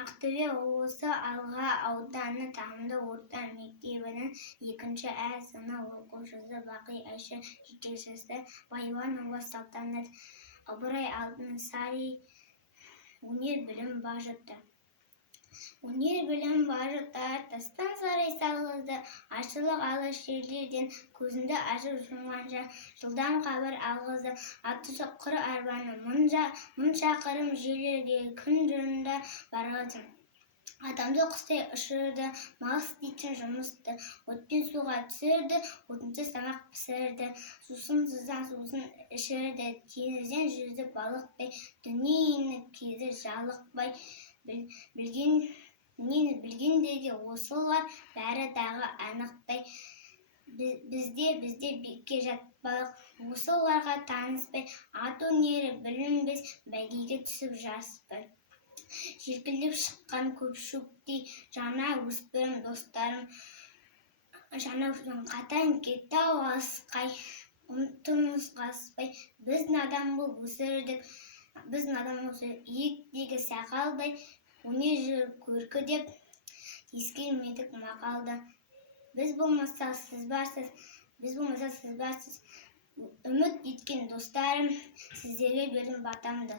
Ақтөбе облысы Алға ауданы Тамды орта мектебінің 2-ші А сынып оқушысы Бақи Айша жетекшісі Байуанова Салтанат Ыбырай Алтынсарин өнер білім бажытты. Өнер білім бажытты тастан сарай салғызды, ашылық алыс жерлерден көзінді ашып жұмғанша жылдан қабір алғызды. Аты жоқ құр арбаны мың шақырым жерлерге күн жырында барғызды. Адамды құстай ұшырды, мал істейтін жұмысты, отпен суға түсірді, отынсыз тамақ пісірді, сусынсыздан сусын ішірді, теңізден жүзді балықтай, дүниені кезді жалықпай, білгенде де осылар бәрі дағы анықтай. Бізде бекке жатпалық, осыларға таныспай, ат өнері білінбес, бәйгеге түсіп жарыспай. Желкілдеп шыққан көпшіктей жаңа өспірім достарым, жаңа өспірім қатаң кетті алысқай, ұмтымызғаспай. Біз надан болып өсірдік, иектегі сақалдай, өнер жүріп көркі деп ескермедік мақалды. Біз болмаса сіз барсыз, үміт еткен достарым, сіздерге бердім батамды.